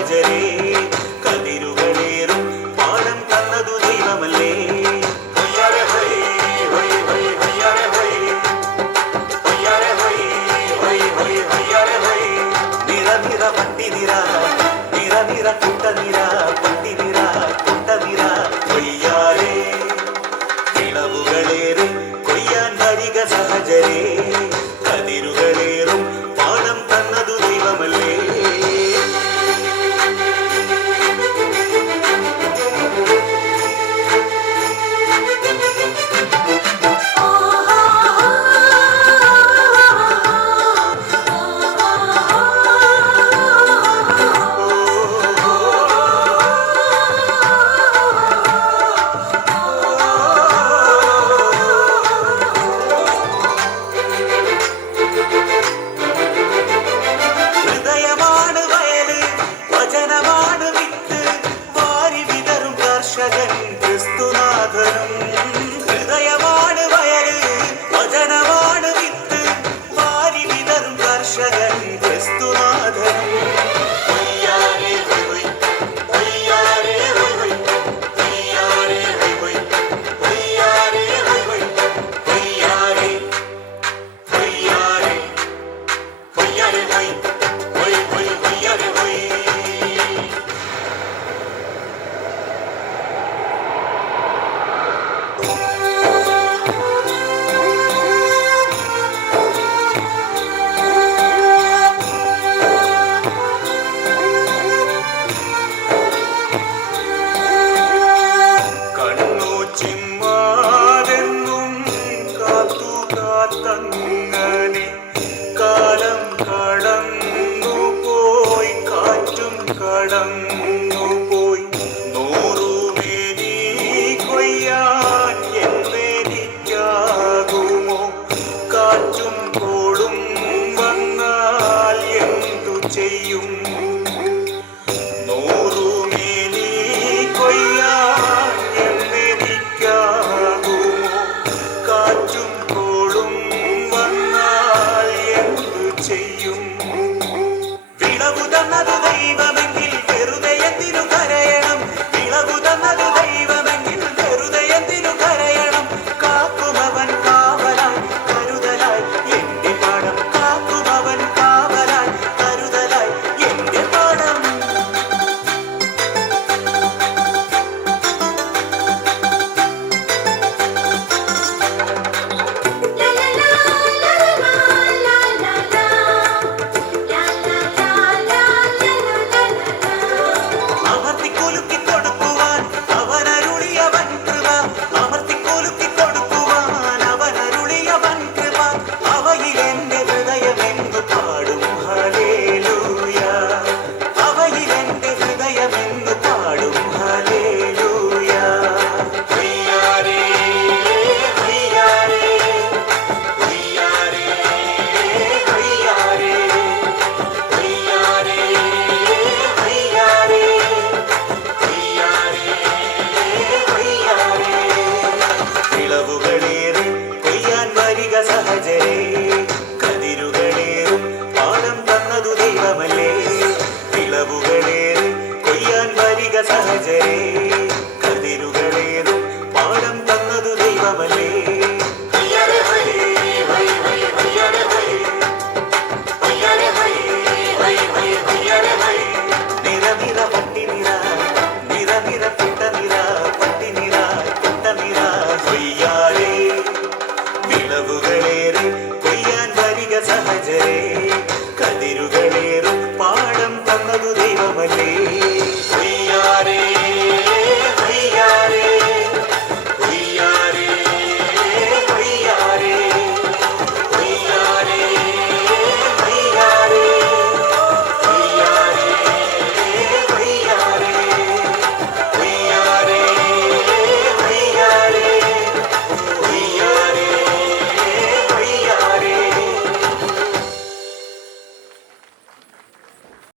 സഹജരേ കതിരുകളേറും പാടം തന്നതു ദൈവമല്ലേ. നിറ പട്ടിനിറ നിറ നിറ കുട്ടനിറ പട്ടിനിറ കുട്ടനിറ കൊയ്യാരേ വിളവുകളേറും കൊയ്യാൻ വരിക സഹജരേ കതിരുകളേറും പാടം തന്നതു ദൈവമല്ലേ. ഹൃദയമാണ് വയല് വചനമാണ് വിത്ത് വാരി വിതറും കർഷകൻ ക്രിസ്തുനാഥനും. തങ്ങനെ കാലം കടന്നു പോയി കാറ്റും കടന്നു പോയി നൂറുമേനി കൊയ്യാൻ എനിക്കാകുമോ കാറ്റും കോളും വന്നാൽ എന്തു ചെയ്യും നൂറുമേനി കൊയ്യാൻ എനിക്കാകുമോ കാറ്റും ചെയ്യും. വിളവു തന്നതു ദൈവമെങ്കിൽ വെറുതെ എന്തിനു കരയണം വിളവു തന്നതു ദൈവമെങ്കിൽ വെറുതെ എന്തിനു കരയണം കാക്കുമവൻ കാവലായി കരുതലായി എന്റെ പാടം കാക്കുമവൻ കാവലായി കരുതലായി എന്റെ പാടം. സഹജരേ കതിരുകളേറും പാടം തന്നതു ദൈവമല്ലേ. വിളവുകളേറും കൊയ്യാൻ വരിക സഹജരേ കതിരുകളേറും പാടം തന്നതു ദൈവമല്ലേ. നിറ നിറ പട്ടിനിറ നിറ നിറ കുട്ടനിറ പട്ടിനിറ കുട്ടനിറ കൊയ്യാരേ വിളവുകളേറെ കൊയ്യാൻ വരിക സഹജരേ കതിരുകളേറും പാടം തന്നതു ദൈവമല്ലേ. കൊയ്യാരേ